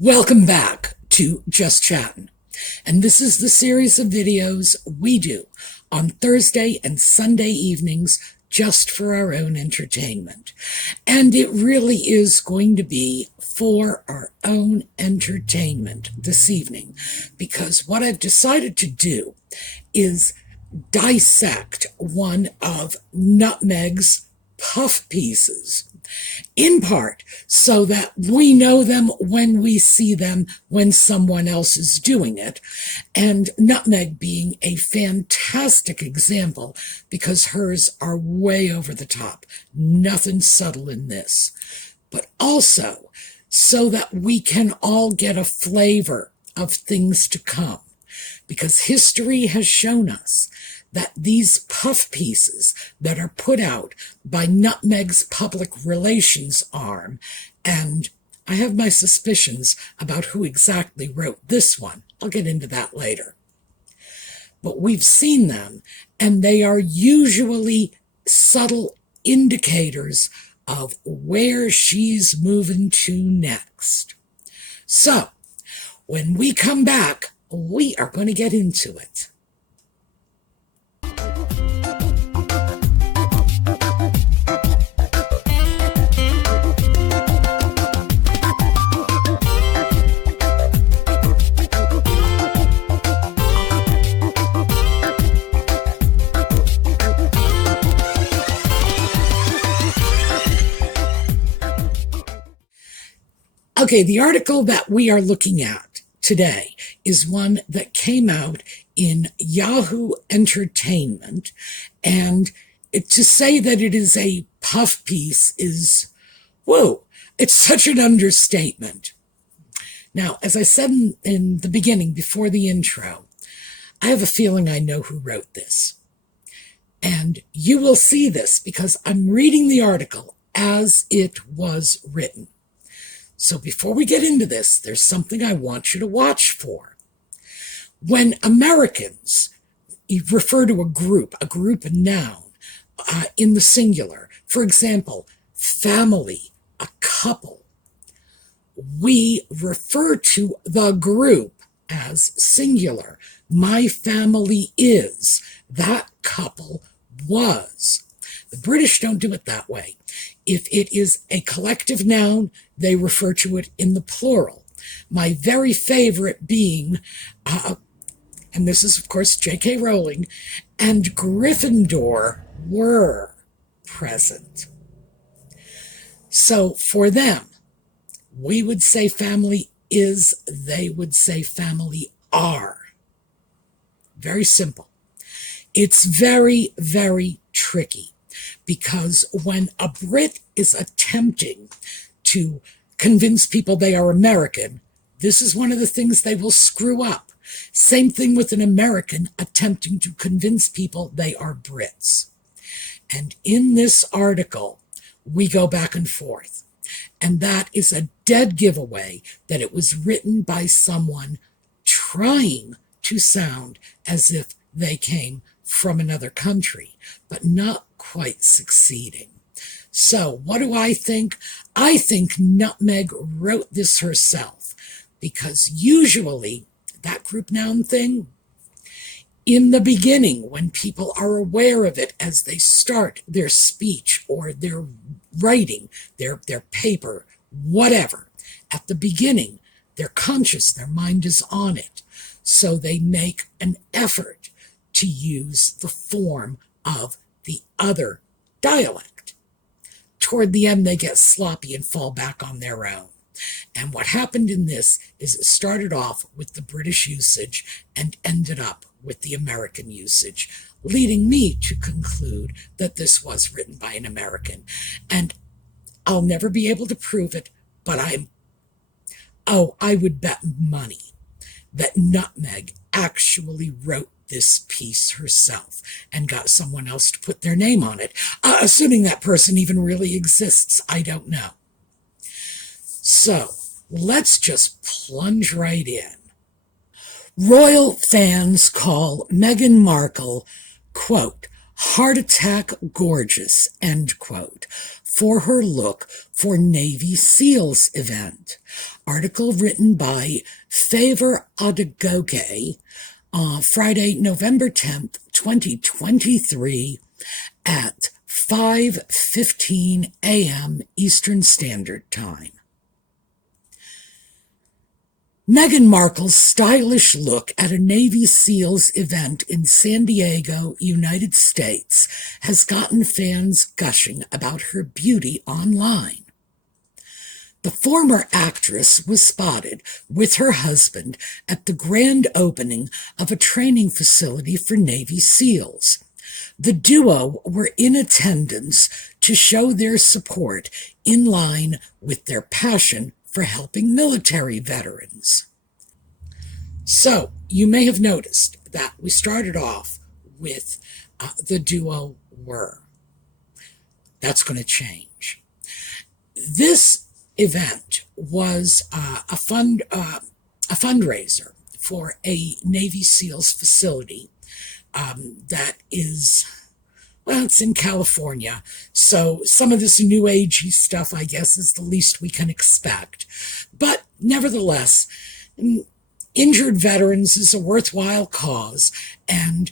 Welcome back to Just Chattin', and this is the series of videos we do on Thursday and Sunday evenings just for our own entertainment. And it really is going to be for our own entertainment this evening, because what I've decided to do is dissect one of Nutmeg's puff pieces, in part so that we know them when we see them when someone else is doing it, and Nutmeg being a fantastic example because hers are way over the top, nothing subtle in this, but also so that we can all get a flavor of things to come, because history has shown us that these puff pieces that are put out by Nutmeg's public relations arm, and I have my suspicions about who exactly wrote this one. I'll get into that later. But we've seen them, and they are usually subtle indicators of where she's moving to next. So, when we come back, we are going to get into it. Okay, the article that we are looking at today is one that came out in Yahoo Entertainment, and to say that it is a puff piece is, whoa, it's such an understatement. Now, as I said in the beginning, before the intro, I have a feeling I know who wrote this. And you will see this because I'm reading the article as it was written. So before we get into this, there's something I want you to watch for. When Americans refer to a group noun, in the singular, for example, family, a couple, we refer to the group as singular. My family is, that couple was. The British don't do it that way. If it is a collective noun, they refer to it in the plural. My very favorite being, and this is, of course, J.K. Rowling, and Gryffindor were present. So for them, we would say family is, they would say family are. Very simple. It's very, very tricky, because when a Brit is attempting to convince people they are American, this is one of the things they will screw up. Same thing with an American attempting to convince people they are Brits. And in this article, we go back and forth. And that is a dead giveaway that it was written by someone trying to sound as if they came from another country, but not quite succeeding. So what do I think? I think Nutmeg wrote this herself, because usually that group noun thing, in the beginning, when people are aware of it as they start their speech or their writing, their paper, whatever, at the beginning, they're conscious, their mind is on it. So they make an effort to use the form of the other dialect. Toward the end, they get sloppy and fall back on their own. And what happened in this is it started off with the British usage and ended up with the American usage, leading me to conclude that this was written by an American. And I'll never be able to prove it, but I would bet money that Nutmeg actually wrote this piece herself and got someone else to put their name on it, assuming that person even really exists. I don't know. So let's just plunge right in. Royal fans call Meghan Markle, quote, Heart attack gorgeous, end quote, for her look for Navy SEALs event. Article written by Favor Adegoke, Friday, November 10th, 2023 at 5:15 a.m. Eastern Standard Time. Meghan Markle's stylish look at a Navy SEALs event in San Diego, United States, has gotten fans gushing about her beauty online. The former actress was spotted with her husband at the grand opening of a training facility for Navy SEALs. The duo were in attendance to show their support in line with their passion for helping military veterans. So, you may have noticed that we started off with the duo were. That's going to change. This event was a fundraiser for a Navy SEALs facility that is, well, it's in California, so some of this new agey stuff, I guess, is the least we can expect. But nevertheless, injured veterans is a worthwhile cause, and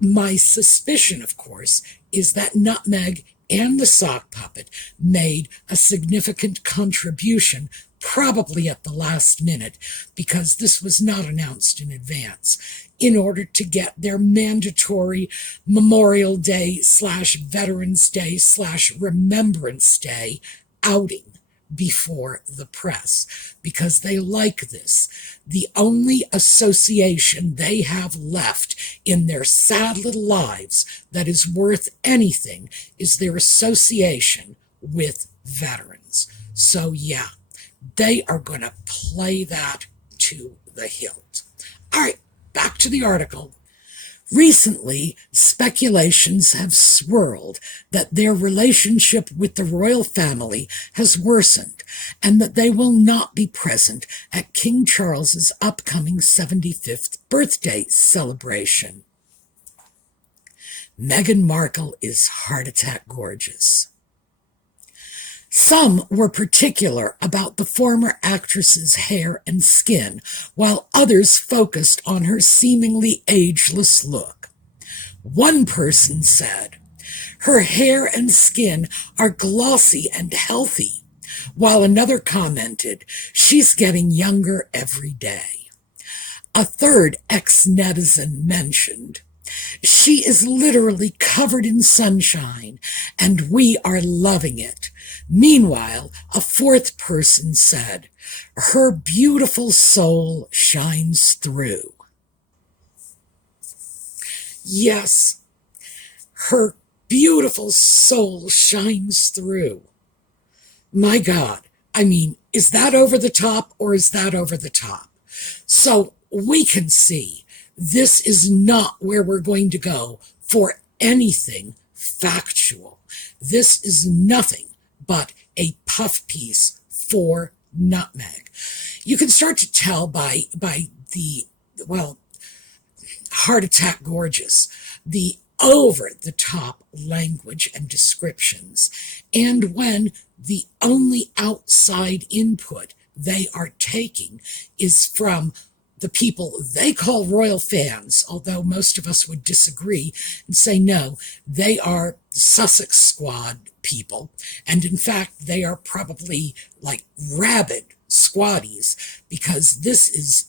my suspicion, of course, is that Nutmeg and the sock puppet made a significant contribution, probably at the last minute, because this was not announced in advance, in order to get their mandatory Memorial Day / Veterans Day / Remembrance Day outing before the press, because they like this. The only association they have left in their sad little lives that is worth anything is their association with veterans. So yeah, they are going to play that to the hilt. All right, back to the article. Recently, speculations have swirled that their relationship with the royal family has worsened and that they will not be present at King Charles's upcoming 75th birthday celebration. Meghan Markle is heart attack gorgeous. Some were particular about the former actress's hair and skin, while others focused on her seemingly ageless look. One person said, "Her hair and skin are glossy and healthy," while another commented, "She's getting younger every day." A third ex-netizen mentioned, "She is literally covered in sunshine, and we are loving it." Meanwhile, a fourth person said, "Her beautiful soul shines through." Yes, her beautiful soul shines through. My God, I mean, is that over the top or is that over the top? So we can see this is not where we're going to go for anything factual. This is nothing but a puff piece for Nutmeg. You can start to tell by the, well, heart attack gorgeous, the over-the-top language and descriptions, and when the only outside input they are taking is from the people they call royal fans, although most of us would disagree and say no, they are Sussex Squad people, and in fact they are probably like rabid squaddies, because this is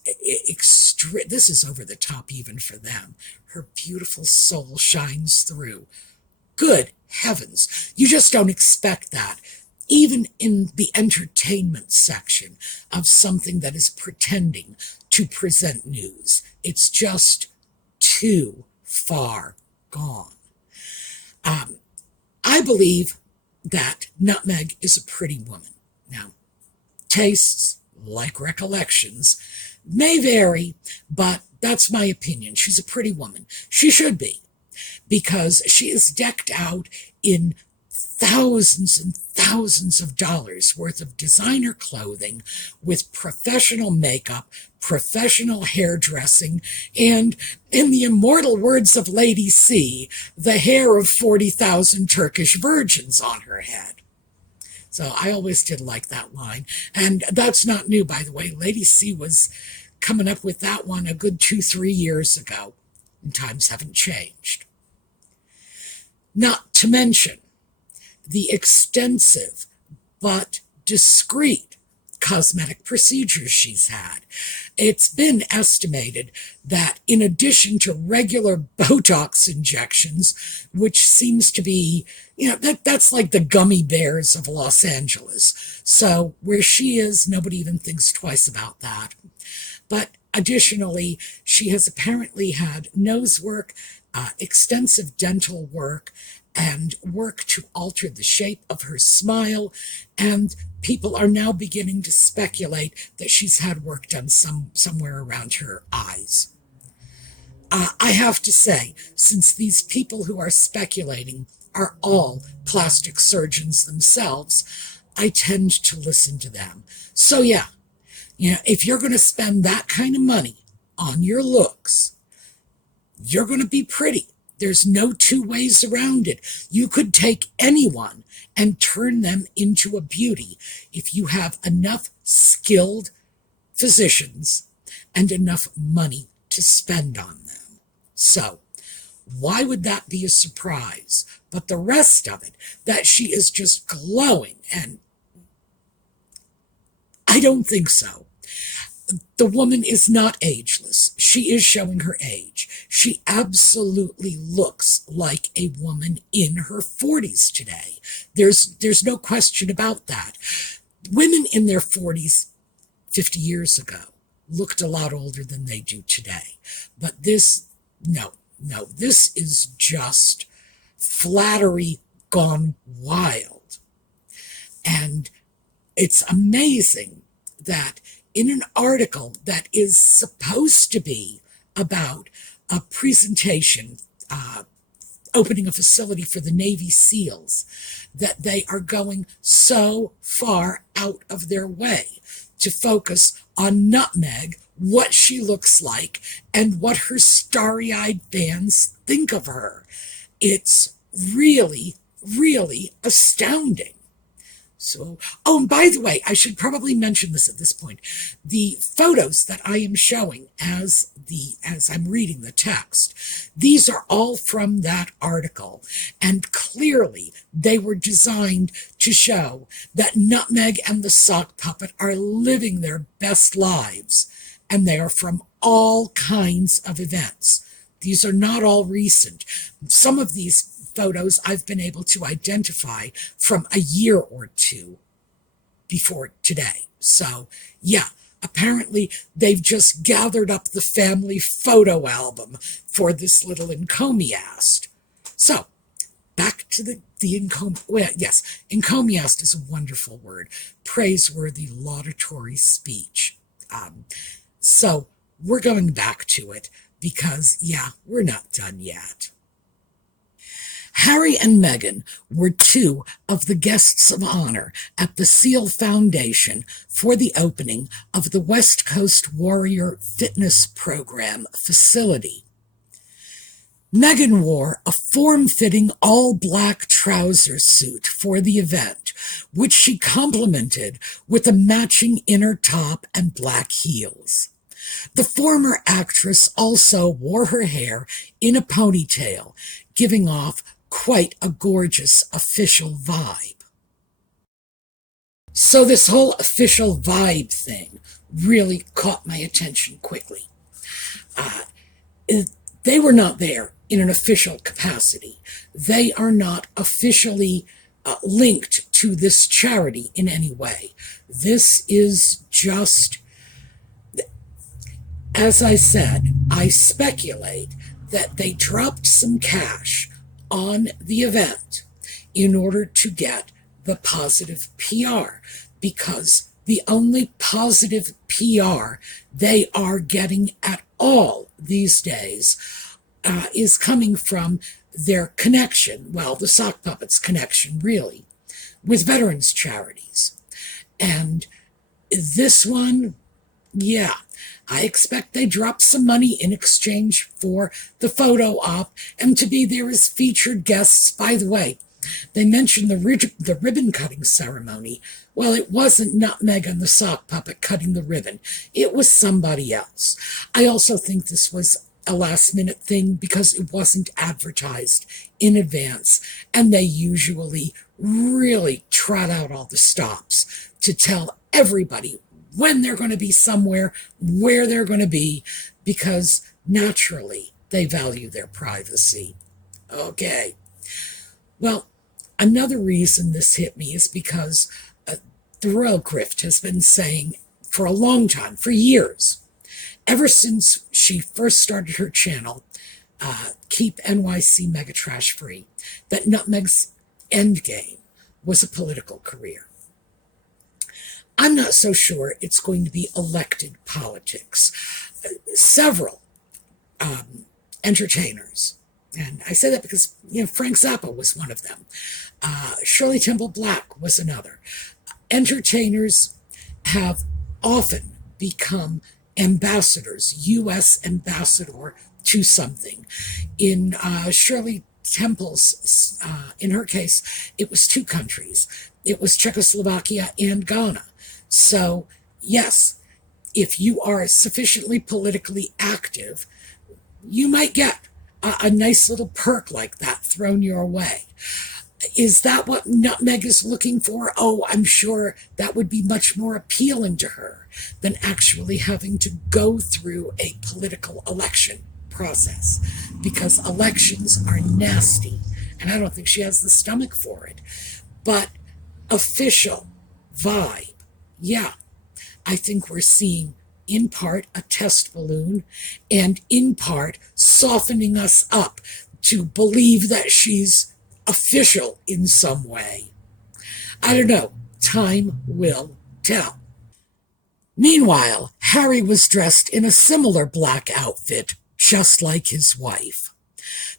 this is over the top even for them. Her beautiful soul shines through. Good heavens, you just don't expect that even in the entertainment section of something that is pretending to present news. It's just too far gone. I believe that Nutmeg is a pretty woman. Now, tastes, like recollections, may vary, but that's my opinion. She's a pretty woman. She should be, because she is decked out in thousands and thousands of dollars worth of designer clothing with professional makeup, professional hairdressing, and, in the immortal words of Lady C, the hair of 40,000 Turkish virgins on her head. So I always did like that line. And that's not new, by the way. Lady C was coming up with that one a good 2-3 years ago. And times haven't changed. Not to mention the extensive but discreet cosmetic procedures she's had. It's been estimated that in addition to regular Botox injections, which seems to be, that's like the gummy bears of Los Angeles. So where she is, nobody even thinks twice about that. But additionally, she has apparently had nose work, extensive dental work, and work to alter the shape of her smile, and people are now beginning to speculate that she's had work done somewhere around her eyes. I have to say, since these people who are speculating are all plastic surgeons themselves, I tend to listen to them. So yeah, if you're going to spend that kind of money on your looks, you're going to be pretty. There's no two ways around it. You could take anyone and turn them into a beauty if you have enough skilled physicians and enough money to spend on them. So, why would that be a surprise? But the rest of it, that she is just glowing, and I don't think so. The woman is not ageless. She is showing her age. She absolutely looks like a woman in her 40s today. There's no question about that. Women in their 40s 50 years ago looked a lot older than they do today. But this is just flattery gone wild. And it's amazing that in an article that is supposed to be about a presentation, opening a facility for the Navy SEALs, that they are going so far out of their way to focus on Nutmeg, what she looks like, and what her starry-eyed fans think of her. It's really, really astounding. So, and by the way, I should probably mention this at this point. The photos that I am showing as I'm reading the text, these are all from that article. And clearly they were designed to show that Nutmeg and the Sock Puppet are living their best lives. And they are from all kinds of events. These are not all recent. Some of these photos I've been able to identify from a year or two before today. So, yeah, apparently they've just gathered up the family photo album for this little encomiast. So, back to the encomiast is a wonderful word. Praiseworthy, laudatory speech. So, we're going back to it because, we're not done yet. Harry and Meghan were two of the guests of honor at the SEAL Foundation for the opening of the West Coast Warrior Fitness Program facility. Meghan wore a form-fitting all-black trouser suit for the event, which she complemented with a matching inner top and black heels. The former actress also wore her hair in a ponytail, giving off quite a gorgeous official vibe. So this whole official vibe thing really caught my attention quickly. They were not there in an official capacity. They are not officially linked to this charity in any way. This is just, as I said, I speculate that they dropped some cash on the event in order to get the positive PR, because the only positive PR they are getting at all these days is coming from their connection, well, the sock puppet's connection, really, with veterans charities. And this one, yeah, I expect they drop some money in exchange for the photo op and to be there as featured guests. By the way, they mentioned the ribbon cutting ceremony. Well, it wasn't Meghan the sock puppet cutting the ribbon. It was somebody else. I also think this was a last-minute thing because it wasn't advertised in advance, and they usually really trot out all the stops to tell everybody when they're going to be somewhere, where they're going to be, because naturally they value their privacy. Okay. Well, another reason this hit me is because the Royal Grift has been saying for a long time, for years, ever since she first started her channel, Keep NYC Mega Trash Free, that Nutmeg's endgame was a political career. I'm not so sure it's going to be elected politics. Several entertainers, and I say that because, Frank Zappa was one of them. Shirley Temple Black was another. Entertainers have often become ambassadors, U.S. ambassador to something. In Shirley Temple's, in her case, it was two countries. It was Czechoslovakia and Ghana. So, yes, if you are sufficiently politically active, you might get a nice little perk like that thrown your way. Is that what Nutmeg is looking for? Oh, I'm sure that would be much more appealing to her than actually having to go through a political election process, because elections are nasty, and I don't think she has the stomach for it. But official vibe, yeah, I think we're seeing in part a test balloon and in part softening us up to believe that she's official in some way. I don't know. Time will tell. Meanwhile, Harry was dressed in a similar black outfit, just like his wife.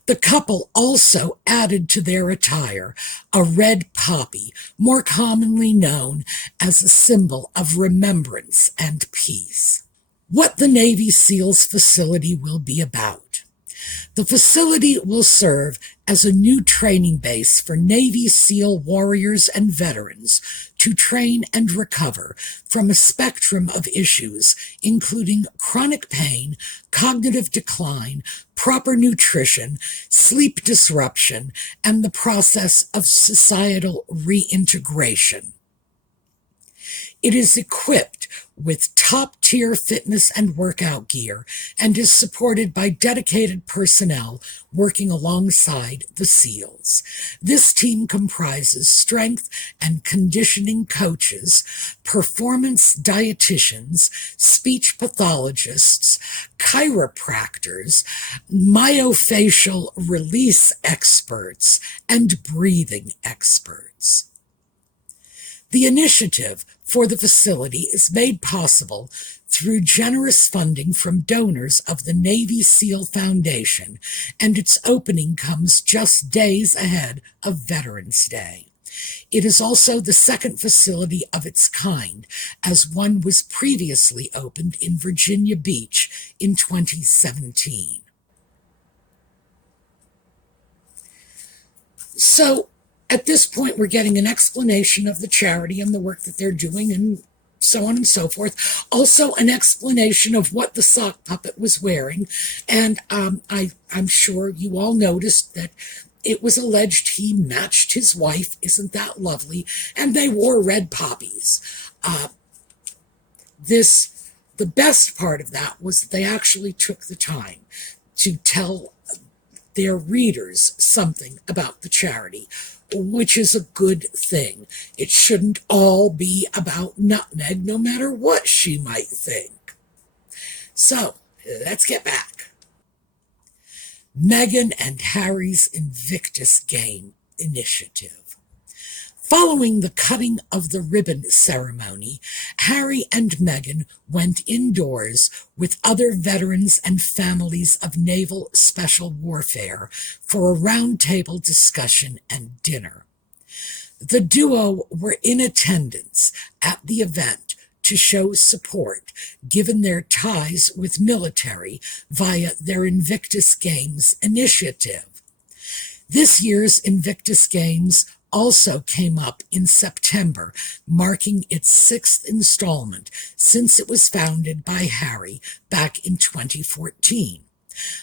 The couple also added to their attire a red poppy, more commonly known as a symbol of remembrance and peace. What the Navy SEALs facility will be about. The facility will serve as a new training base for Navy SEAL warriors and veterans to train and recover from a spectrum of issues, including chronic pain, cognitive decline, proper nutrition, sleep disruption, and the process of societal reintegration. It is equipped with top-tier fitness and workout gear and is supported by dedicated personnel working alongside the SEALs. This team comprises strength and conditioning coaches, performance dietitians, speech pathologists, chiropractors, myofascial release experts, and breathing experts. The initiative for the facility is made possible through generous funding from donors of the Navy SEAL Foundation, and its opening comes just days ahead of Veterans Day. It is also the second facility of its kind, as one was previously opened in Virginia Beach in 2017. So, at this point, we're getting an explanation of the charity and the work that they're doing and so on and so forth. Also, an explanation of what the sock puppet was wearing. And I'm sure you all noticed that it was alleged he matched his wife. Isn't that lovely? And they wore red poppies. The best part of that was that they actually took the time to tell their readers something about the charity, which is a good thing. It shouldn't all be about Nutmeg, no matter what she might think. So, let's get back. Meghan and Harry's Invictus Game initiative. Following the cutting of the ribbon ceremony, Harry and Meghan went indoors with other veterans and families of naval special warfare for a roundtable discussion and dinner. The duo were in attendance at the event to show support, given their ties with military via their Invictus Games initiative. This year's Invictus Games also came up in September, marking its sixth installment since it was founded by Harry back in 2014.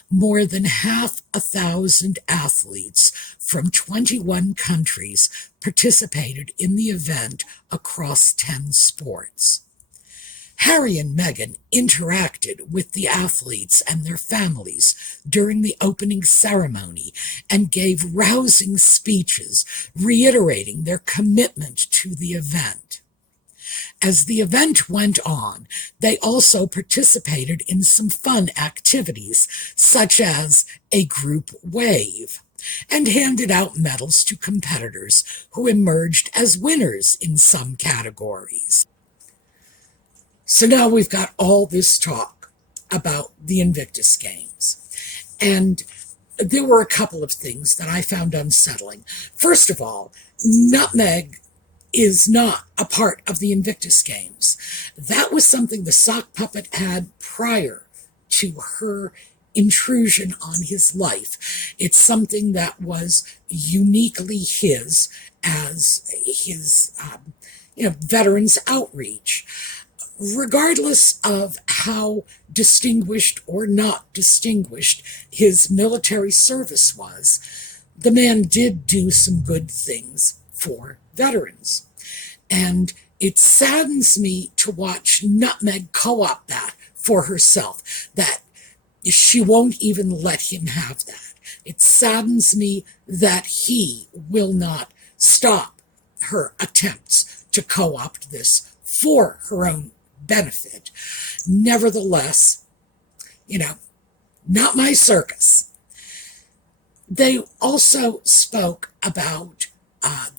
More than 500,000 athletes from 21 countries participated in the event across 10 sports. Harry and Meghan interacted with the athletes and their families during the opening ceremony and gave rousing speeches reiterating their commitment to the event. As the event went on, they also participated in some fun activities, such as a group wave, and handed out medals to competitors who emerged as winners in some categories. So now we've got all this talk about the Invictus Games. And there were a couple of things that I found unsettling. First of all, nutmeg is not a part of the Invictus Games. That was something the sock puppet had prior to her intrusion on his life. It's something that was uniquely his as his, veterans outreach. Regardless of how distinguished or not distinguished his military service was, the man did do some good things for veterans. And it saddens me to watch Nutmeg co-opt that for herself, that she won't even let him have that. It saddens me that he will not stop her attempts to co-opt this for her own benefit. Nevertheless, not my circus. They also spoke about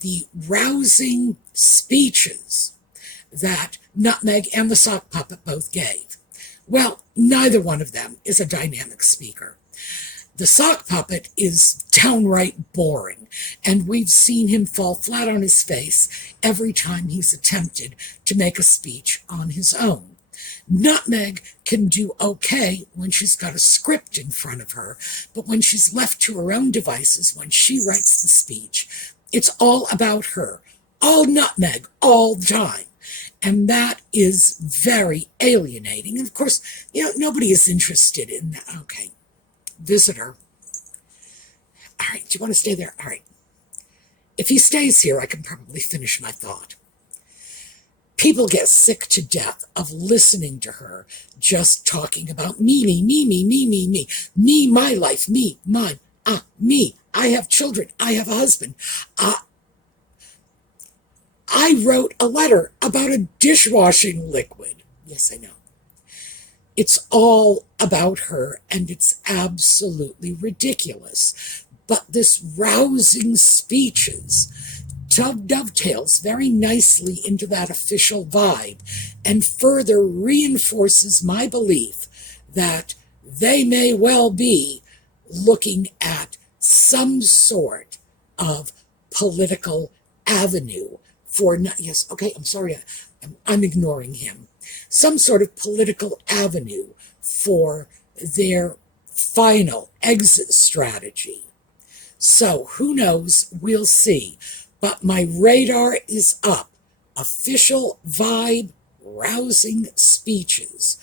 the rousing speeches that Nutmeg and the sock puppet both gave. Well, neither one of them is a dynamic speaker. The sock puppet is downright boring, and we've seen him fall flat on his face every time he's attempted to make a speech on his own. Nutmeg can do okay when she's got a script in front of her, but when she's left to her own devices, when she writes the speech, it's all about her, all Nutmeg, all the time. And that is very alienating. And of course, nobody is interested in that. Okay. Visitor. All right, do you want to stay there? All right. If he stays here, I can probably finish my thought. People get sick to death of listening to her just talking about me, my life, me, mine, me. I have children. I have a husband. I wrote a letter about a dishwashing liquid. Yes, I know. It's all about her, and it's absolutely ridiculous. But this rousing speeches dovetails very nicely into that official vibe and further reinforces my belief that they may well be looking at some sort of political avenue for, yes, okay, I'm sorry, I'm ignoring him. Some sort of political avenue for their final exit strategy. So who knows? We'll see. But my radar is up. Official vibe, rousing speeches,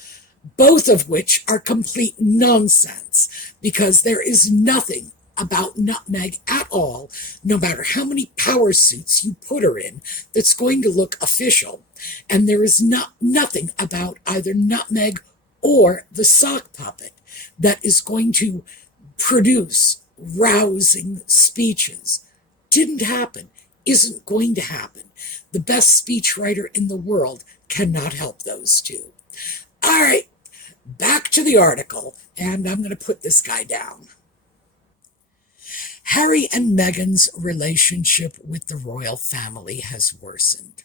both of which are complete nonsense because there is nothing about Nutmeg at all, no matter how many power suits you put her in, that's going to look official. And there is nothing about either Nutmeg or the sock puppet that is going to produce rousing speeches. Didn't happen, isn't going to happen. The best speechwriter in the world cannot help those two. All right, back to the article, and I'm going to put this guy down. Harry and Meghan's relationship with the royal family has worsened.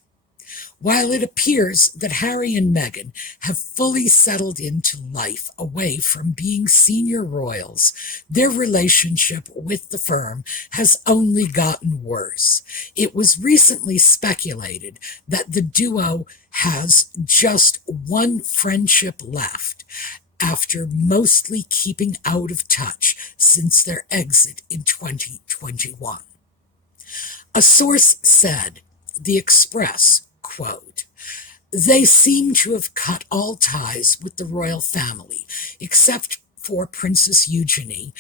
While it appears that Harry and Meghan have fully settled into life away from being senior royals, their relationship with the firm has only gotten worse. It was recently speculated that the duo has just one friendship left, after mostly keeping out of touch since their exit in 2021. A source said, The Express, quote, "They seem to have cut all ties with the royal family, except for Princess Eugenie,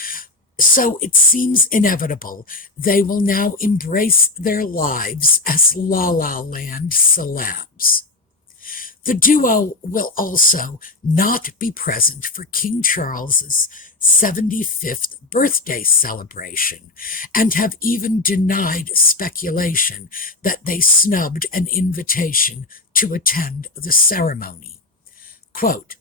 so it seems inevitable they will now embrace their lives as La La Land celebs." The duo will also not be present for King Charles's 75th birthday celebration, and have even denied speculation that they snubbed an invitation to attend the ceremony. Quote,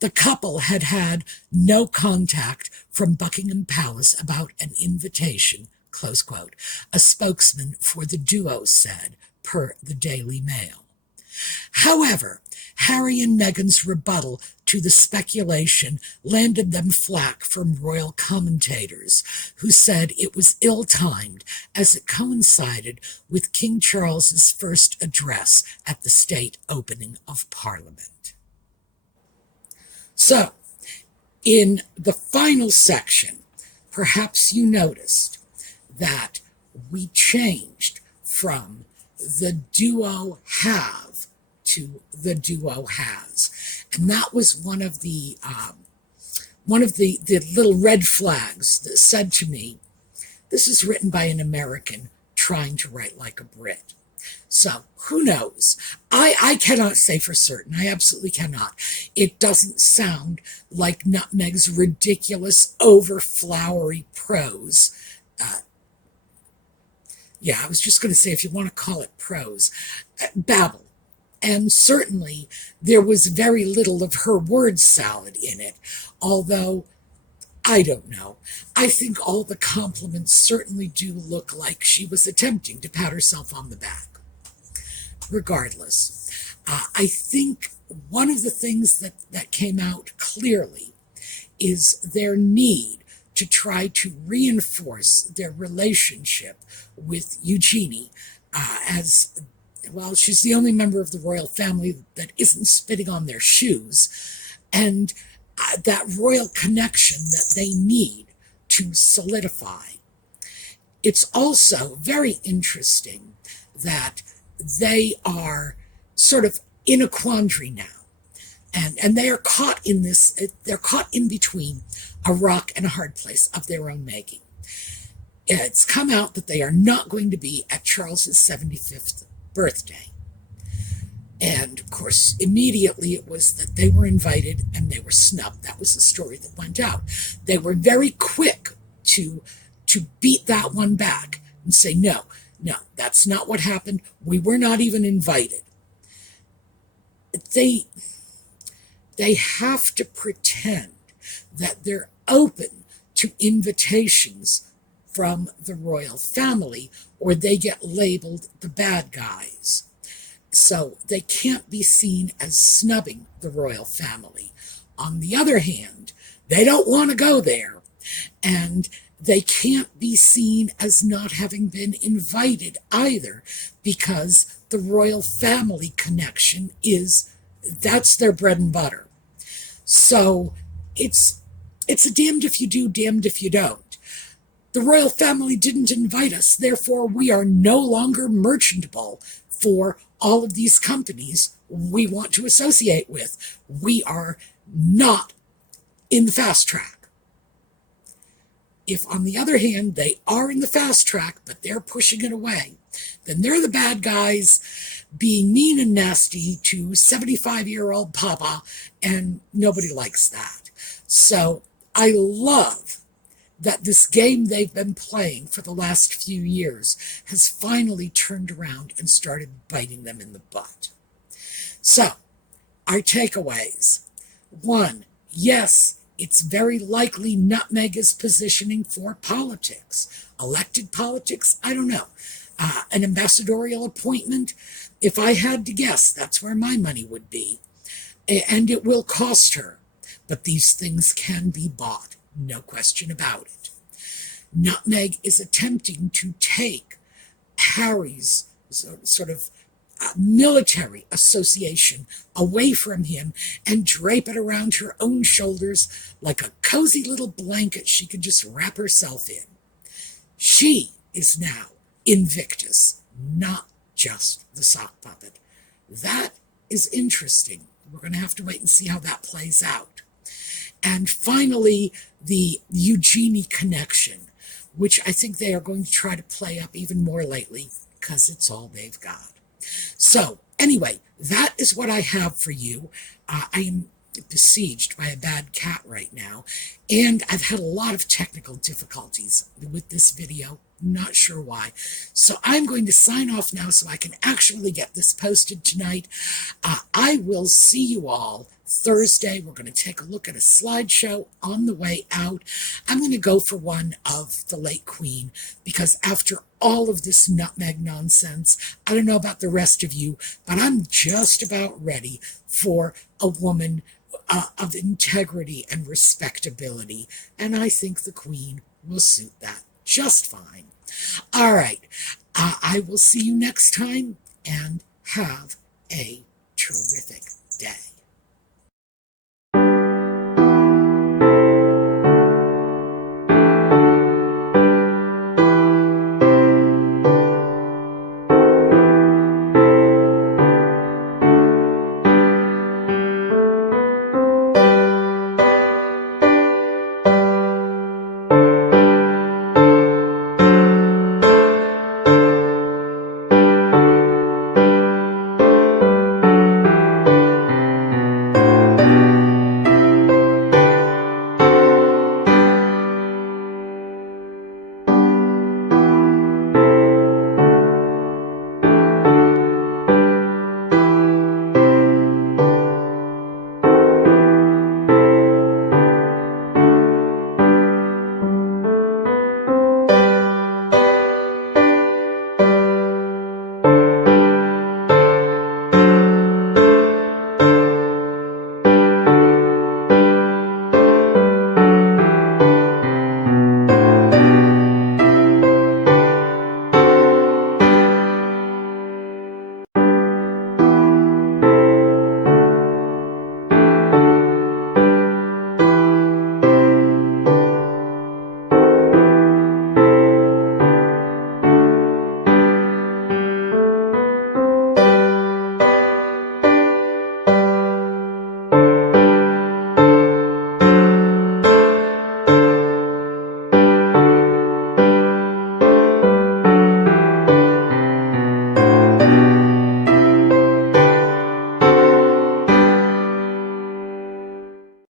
"The couple had had no contact from Buckingham Palace about an invitation," close quote, a spokesman for the duo said, per the Daily Mail. However, Harry and Meghan's rebuttal to the speculation landed them flack from royal commentators, who said it was ill-timed as it coincided with King Charles's first address at the state opening of Parliament. So, in the final section, perhaps you noticed that we changed from the duo have to the duo has, and that was one of the little red flags that said to me, this is written by an American trying to write like a Brit. So who knows? I cannot say for certain. I absolutely cannot. It doesn't sound like Nutmeg's ridiculous, over-flowery prose. I was just going to say, if you want to call it prose, babble. And certainly there was very little of her word salad in it, although, I don't know. I think all the compliments certainly do look like she was attempting to pat herself on the back. Regardless, I think one of the things that came out clearly is their need to try to reinforce their relationship with Eugenie as well, she's the only member of the royal family that isn't spitting on their shoes, and that royal connection that they need to solidify. It's also very interesting that they are sort of in a quandary now, and they are caught in this, they're caught in between a rock and a hard place of their own making. It's come out that they are not going to be at Charles's 75th birthday. And of course, immediately it was that they were invited and they were snubbed. That was the story that went out. They were very quick to beat that one back and say, no, that's not what happened. We were not even invited. They have to pretend that they're open to invitations from the royal family, or they get labeled the bad guys. So they can't be seen as snubbing the royal family. On the other hand, they don't want to go there, and they can't be seen as not having been invited either, because the royal family connection that's their bread and butter. So it's a damned if you do, damned if you don't. The royal family didn't invite us, therefore we are no longer merchantable for all of these companies we want to associate with. We are not in the fast track. If, on the other hand, they are in the fast track, but they're pushing it away, then they're the bad guys being mean and nasty to 75-year-old Papa, and nobody likes that. So I love that this game they've been playing for the last few years has finally turned around and started biting them in the butt. So, our takeaways. 1, yes, it's very likely Nutmeg is positioning for politics. Elected politics? I don't know. An ambassadorial appointment? If I had to guess, that's where my money would be. And it will cost her. But these things can be bought, no question about it. Nutmeg is attempting to take Harry's sort of military association away from him and drape it around her own shoulders like a cozy little blanket she could just wrap herself in. She is now Invictus, not just the sock puppet. That is interesting. We're going to have to wait and see how that plays out. And finally, the Eugenie connection, which I think they are going to try to play up even more lately because it's all they've got. So anyway, that is what I have for you. I am besieged by a bad cat right now, and I've had a lot of technical difficulties with this video. I'm not sure why. So I'm going to sign off now so I can actually get this posted tonight. I will see you all Thursday. We're going to take a look at a slideshow on the way out. I'm going to go for one of the late Queen because after all of this nutmeg nonsense, I don't know about the rest of you, but I'm just about ready for a woman of integrity and respectability, and I think the Queen will suit that just fine. All right, I will see you next time, and have a terrific day.